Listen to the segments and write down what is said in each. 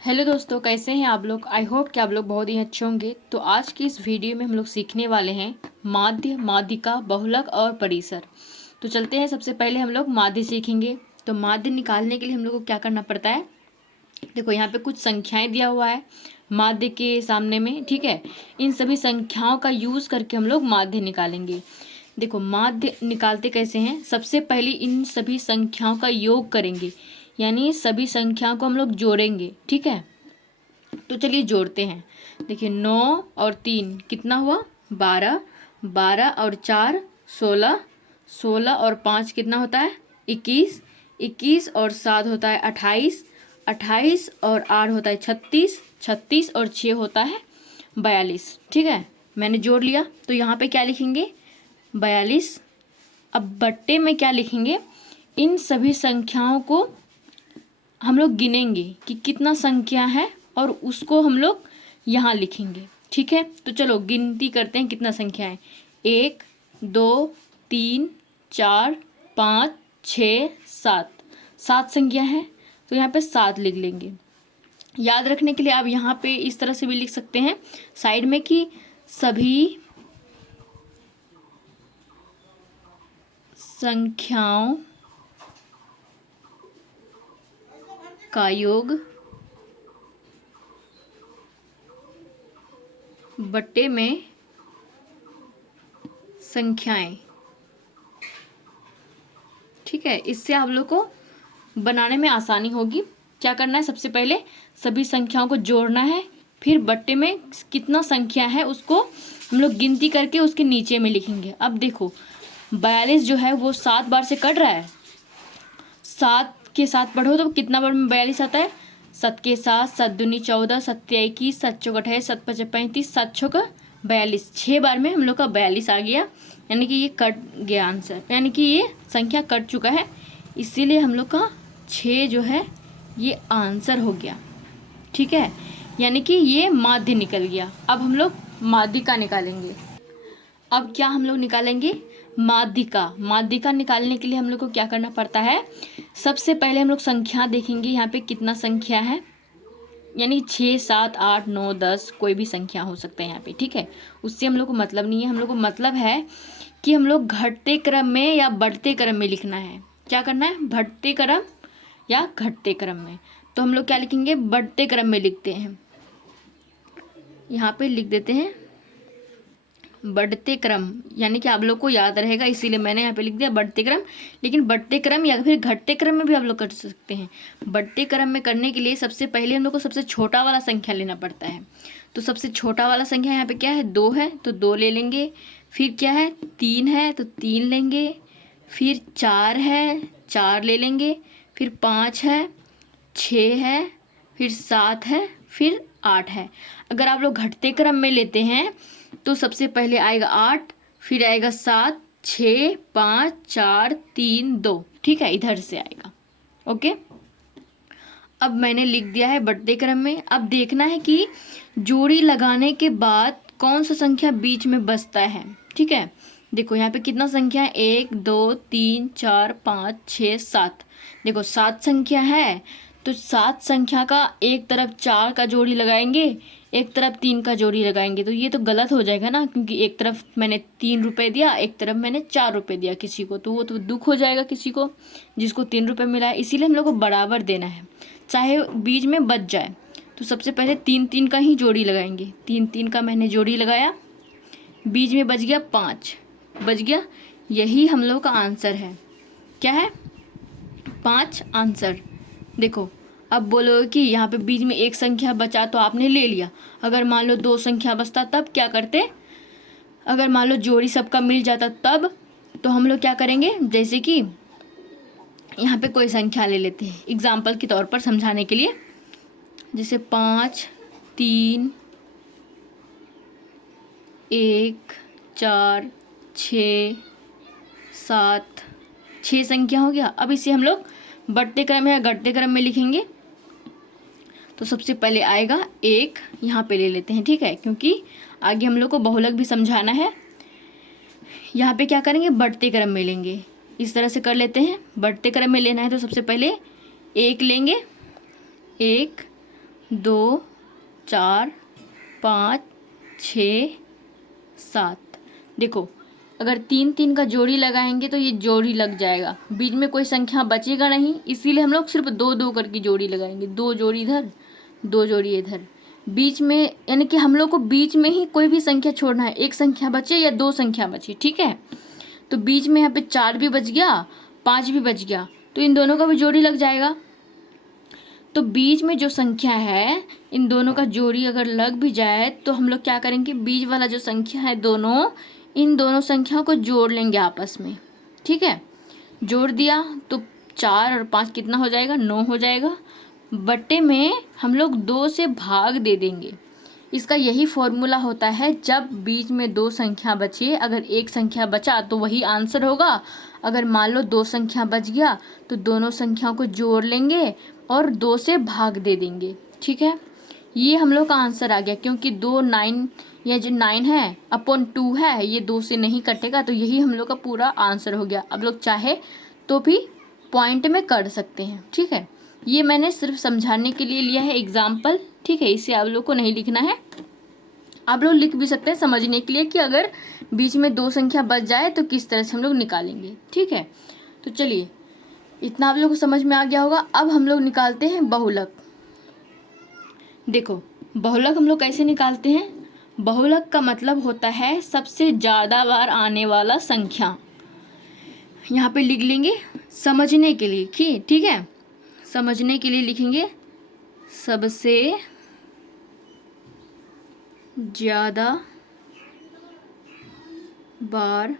Hello दोस्तों, कैसे हैं आप लोग। आई होप कि आप लोग बहुत ही अच्छे होंगे। तो आज की इस वीडियो में हम लोग सीखने वाले हैं माध्य, माध्यिका, बहुलक और परिसर। तो चलते हैं, सबसे पहले हम लोग माध्य सीखेंगे। तो माध्य निकालने के लिए हम लोग को क्या करना पड़ता है। देखो यहाँ पे कुछ संख्याएं दिया हुआ है माध्य के सामने में, ठीक है। इन सभी संख्याओं का यूज़ करके हम लोग माध्य निकालेंगे। देखो माध्य निकालते कैसे हैं। सबसे पहले इन सभी संख्याओं का योग करेंगे, यानी सभी संख्याओं को हम लोग जोड़ेंगे, ठीक है। तो चलिए जोड़ते हैं। देखिए 9 और 3 कितना हुआ 12, 12 और 4 16, 16 और 5 कितना होता है 21, 21 और 7 होता है 28, 28 और 8 होता है 36, 36 और 6 होता है 42, ठीक है। मैंने जोड़ लिया। तो यहाँ पे क्या लिखेंगे 42। अब बट्टे में क्या लिखेंगे, इन सभी संख्याओं को हम लोग गिनेंगे कि कितना संख्या है और उसको हम लोग यहाँ लिखेंगे, ठीक है। तो चलो गिनती करते हैं कितना संख्या है। 1 2 3 4 5 6 7, 7 संख्या है। तो यहाँ पे 7 लिख लेंगे। याद रखने के लिए आप यहाँ पे इस तरह से भी लिख सकते हैं साइड में कि सभी संख्याओं का योग बट्टे में संख्याएं, ठीक है। इससे आप लोग को बनाने में आसानी होगी। क्या करना है, सबसे पहले सभी संख्याओं को जोड़ना है, फिर बट्टे में कितना संख्या है उसको हम लोग गिनती करके उसके नीचे में लिखेंगे। अब देखो 42 जो है वो 7 बार से कट रहा है। 7 के साथ पढ़ो तो कितना बार में 42 आता है। 7 के साथ 7 दूनी 14, 7 तिया 21, 7 चौक 28, 7 पचे 35, 7 छः 42, 6 बार में हम लोग का 42 आ गया। यानी कि ये कट गया आंसर, यानी कि ये संख्या कट चुका है। इसीलिए हम लोग का 6 जो है ये आंसर हो गया, ठीक है। यानी कि ये माध्य निकल गया। अब हम लोग माध्यिका निकालेंगे। अब क्या हम लोग निकालेंगे माध्यिका। माध्यिका निकालने के लिए हम लोग को क्या करना पड़ता है, सबसे पहले हम लोग संख्या देखेंगे यहाँ पे कितना संख्या है। यानी 6 7 8 9 10 कोई भी संख्या हो सकता है यहाँ पे, ठीक है। उससे हम लोग को मतलब नहीं है। हम लोग को मतलब है कि हम लोग घटते क्रम में या बढ़ते क्रम में लिखना है। क्या करना है, बढ़ते क्रम या घटते क्रम में। तो हम लोग क्या लिखेंगे, बढ़ते क्रम में लिखते हैं। यहाँ पे लिख देते हैं बढ़ते क्रम, यानी कि आप लोग को याद रहेगा इसीलिए मैंने यहाँ पे लिख दिया बढ़ते क्रम। लेकिन बढ़ते क्रम या फिर घटते क्रम में भी आप लोग कर सकते हैं। बढ़ते क्रम में करने के लिए सबसे पहले हम लोग को सबसे छोटा वाला संख्या लेना पड़ता है। तो सबसे छोटा वाला संख्या यहाँ पे क्या है 2 है, तो 2 ले लेंगे। फिर क्या है 3 है, तो 3 लेंगे। फिर 4 है, 4 ले लेंगे। फिर 5 है, 6 है, फिर 7 है, फिर 8 है। अगर आप लोग घटते क्रम में लेते हैं तो सबसे पहले आएगा 8, फिर आएगा 7 6 5 4 3 2, ठीक है। इधर से आएगा, ओके। अब मैंने लिख दिया है बढ़ते क्रम में। अब देखना है कि जोड़ी लगाने के बाद कौन सा संख्या बीच में बचता है, ठीक है। देखो यहाँ पे कितना संख्या है 1 2 3 4 5 6 7। देखो 7 संख्या है, तो 7 संख्या का एक तरफ 4 का जोड़ी लगाएंगे, एक तरफ 3 का जोड़ी लगाएंगे। तो ये तो गलत हो जाएगा ना, क्योंकि एक तरफ मैंने 3 रुपये दिया, एक तरफ मैंने 4 रुपये दिया किसी को, तो वो तो दुख हो जाएगा किसी को जिसको 3 रुपये मिला है। इसीलिए हम लोग को बराबर देना है, चाहे बीच में बच जाए। तो सबसे पहले 3 3 का ही जोड़ी लगाएंगे। 3 3 का मैंने जोड़ी लगाया, बीच में बच गया 5, बच गया। यही हम लोग का आंसर है। क्या है 5 आंसर। देखो अब बोलो कि यहाँ पे बीच में एक संख्या बचा तो आपने ले लिया। अगर मान लो 2 संख्या बचता तब क्या करते, अगर मान लो जोड़ी सबका मिल जाता तब, तो हम लोग क्या करेंगे, जैसे कि यहाँ पे कोई संख्या ले लेते हैं एग्जाम्पल के तौर पर समझाने के लिए। जैसे 5 3 1 4 6 7, 6 संख्या हो गया। अब इसे हम लोग बढ़ते क्रम या घटते क्रम में लिखेंगे। तो सबसे पहले आएगा 1, यहाँ पे ले लेते हैं, ठीक है, क्योंकि आगे हम लोग को बहुलक भी समझाना है। यहाँ पे क्या करेंगे, बढ़ते क्रम में लेंगे। इस तरह से कर लेते हैं। बढ़ते क्रम में लेना है तो सबसे पहले 1 लेंगे, 1 2 4 5 6 7। देखो अगर 3 3 का जोड़ी लगाएंगे तो ये जोड़ी लग जाएगा, बीच में कोई संख्या बचेगा नहीं, इसीलिए हम लोग सिर्फ 2 2 करके जोड़ी लगाएंगे। 2 जोड़ी इधर, 2 जोड़ी इधर, बीच में यानी कि हम लोग को बीच में ही कोई भी संख्या छोड़ना है, एक संख्या बचे या 2 संख्या बची, ठीक है। तो बीच में यहाँ पे 4 भी बच गया, 5 भी बच गया, तो इन दोनों का भी जोड़ी लग जाएगा। तो बीच में जो संख्या है इन दोनों का जोड़ी अगर लग भी जाए तो हम लोग क्या करेंगे, बीच वाला जो संख्या है दोनों, इन दोनों संख्याओं को जोड़ लेंगे आपस में, ठीक है। जोड़ दिया तो 4 और 5 कितना हो जाएगा, 9 हो जाएगा। बट्टे में हम लोग 2 से भाग दे देंगे। इसका यही फॉर्मूला होता है, जब बीच में 2 संख्या बचे, अगर एक संख्या बचा तो वही आंसर होगा। अगर मान लो 2 संख्या बच गया तो दोनों संख्याओं को जोड़ लेंगे और 2 से भाग दे देंगे, ठीक है। ये हम लोग का आंसर आ गया, क्योंकि 2 9 या जो 9 है अपॉन 2 है, ये 2 से नहीं कटेगा, तो यही हम लोग का पूरा आंसर हो गया। अब लोग चाहे तो भी पॉइंट में कर सकते हैं, ठीक है। ये मैंने सिर्फ समझाने के लिए लिया है एग्जाम्पल, ठीक है। इसे आप लोग को नहीं लिखना है, आप लोग लिख भी सकते हैं समझने के लिए कि अगर बीच में 2 संख्या बच जाए तो किस तरह से हम लोग निकालेंगे, ठीक है। तो चलिए इतना आप लोग को समझ में आ गया होगा। अब हम लोग निकालते हैं बहुलक। देखो बहुलक हम लोग कैसे निकालते हैं, बहुलक का मतलब होता है सबसे ज़्यादा बार आने वाला संख्या। यहाँ पे लिख लेंगे समझने के लिए, ठीक है, समझने के लिए लिखेंगे सबसे ज़्यादा बार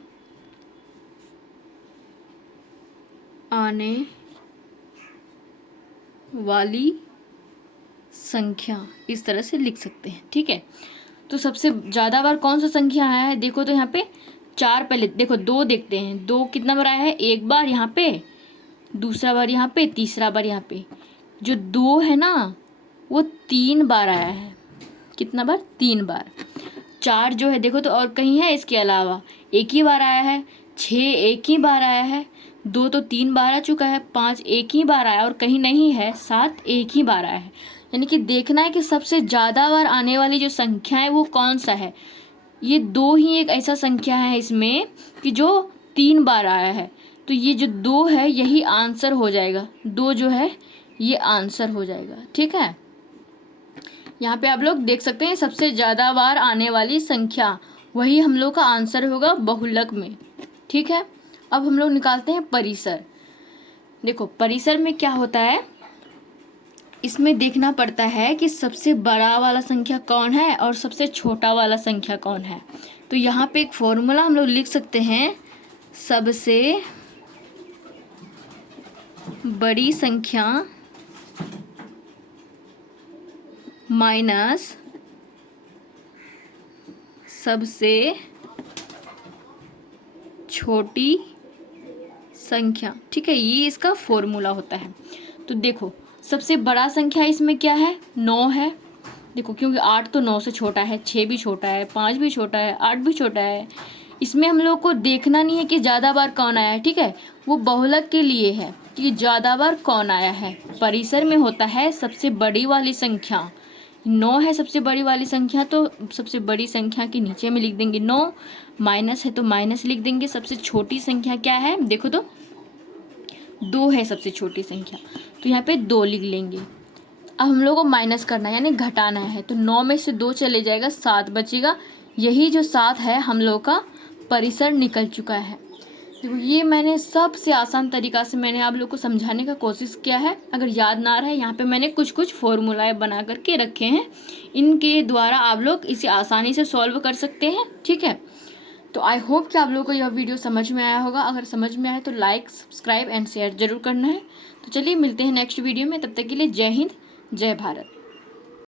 आने वाली संख्या, इस तरह से लिख सकते हैं, ठीक है। तो सबसे ज़्यादा बार कौन सा संख्या आया है, देखो तो यहाँ पे 4, पहले देखो 2 देखते हैं, 2 कितना बार आया है, एक बार यहाँ पे, दूसरा बार यहाँ पे, तीसरा बार यहाँ पे। जो 2 है ना वो 3 बार आया है, कितना बार, 3 बार। 4 जो है देखो तो और कहीं है इसके अलावा, एक ही बार आया है। 6 एक ही बार आया है। 2 तो 3 बार आ चुका है। 5 एक ही बार आया और कहीं नहीं है। 7 एक ही बार आया है। यानी कि देखना है कि सबसे ज़्यादा बार आने वाली जो संख्या है वो कौन सा है। ये 2 ही एक ऐसा संख्या है इसमें कि जो 3 बार आया है, तो ये जो 2 है यही आंसर हो जाएगा। 2 जो है ये आंसर हो जाएगा, ठीक है। यहाँ पे आप लोग देख सकते हैं सबसे ज़्यादा बार आने वाली संख्या, वही हम लोग का आंसर होगा बहुलक में, ठीक है। अब हम लोग निकालते हैं परिसर। देखो परिसर में क्या होता है, इसमें देखना पड़ता है कि सबसे बड़ा वाला संख्या कौन है और सबसे छोटा वाला संख्या कौन है। तो यहाँ पे एक फॉर्मूला हम लोग लिख सकते हैं, सबसे बड़ी संख्या माइनस सबसे छोटी संख्या, ठीक है। ये इसका फॉर्मूला होता है। तो देखो सबसे बड़ा संख्या इसमें क्या है, 9 है। देखो क्योंकि 8 तो 9 से छोटा है, 6 भी छोटा है, 5 भी छोटा है, 8 भी छोटा है। इसमें हम लोग को देखना नहीं है कि ज़्यादा बार कौन आया है, ठीक है। वो बहुलक के लिए है कि ज़्यादा बार कौन आया है। परिसर में होता है सबसे बड़ी वाली संख्या। 9 है सबसे बड़ी वाली संख्या, तो सबसे बड़ी संख्या के नीचे में लिख देंगे 9, माइनस है तो माइनस लिख देंगे। सबसे छोटी संख्या क्या है, देखो तो 2 है सबसे छोटी संख्या, तो यहाँ पे 2 लिख लेंगे। अब हम लोग को माइनस करना है यानी घटाना है, तो 9 में से 2 चले जाएगा, 7 बचेगा। यही जो 7 है हम लोग का परिसर निकल चुका है। देखो ये मैंने सबसे आसान तरीक़ा से मैंने आप लोग को समझाने का कोशिश किया है। अगर याद ना रहे, यहाँ पे मैंने कुछ कुछ फॉर्मूलाएँ बना करके रखे हैं, इनके द्वारा आप लोग इसे आसानी से सॉल्व कर सकते हैं, ठीक है। तो आई होप कि आप लोगों को यह वीडियो समझ में आया होगा। अगर समझ में आया तो लाइक, सब्सक्राइब एंड शेयर ज़रूर करना है। तो चलिए मिलते हैं नेक्स्ट वीडियो में, तब तक के लिए जय हिंद, जय भारत।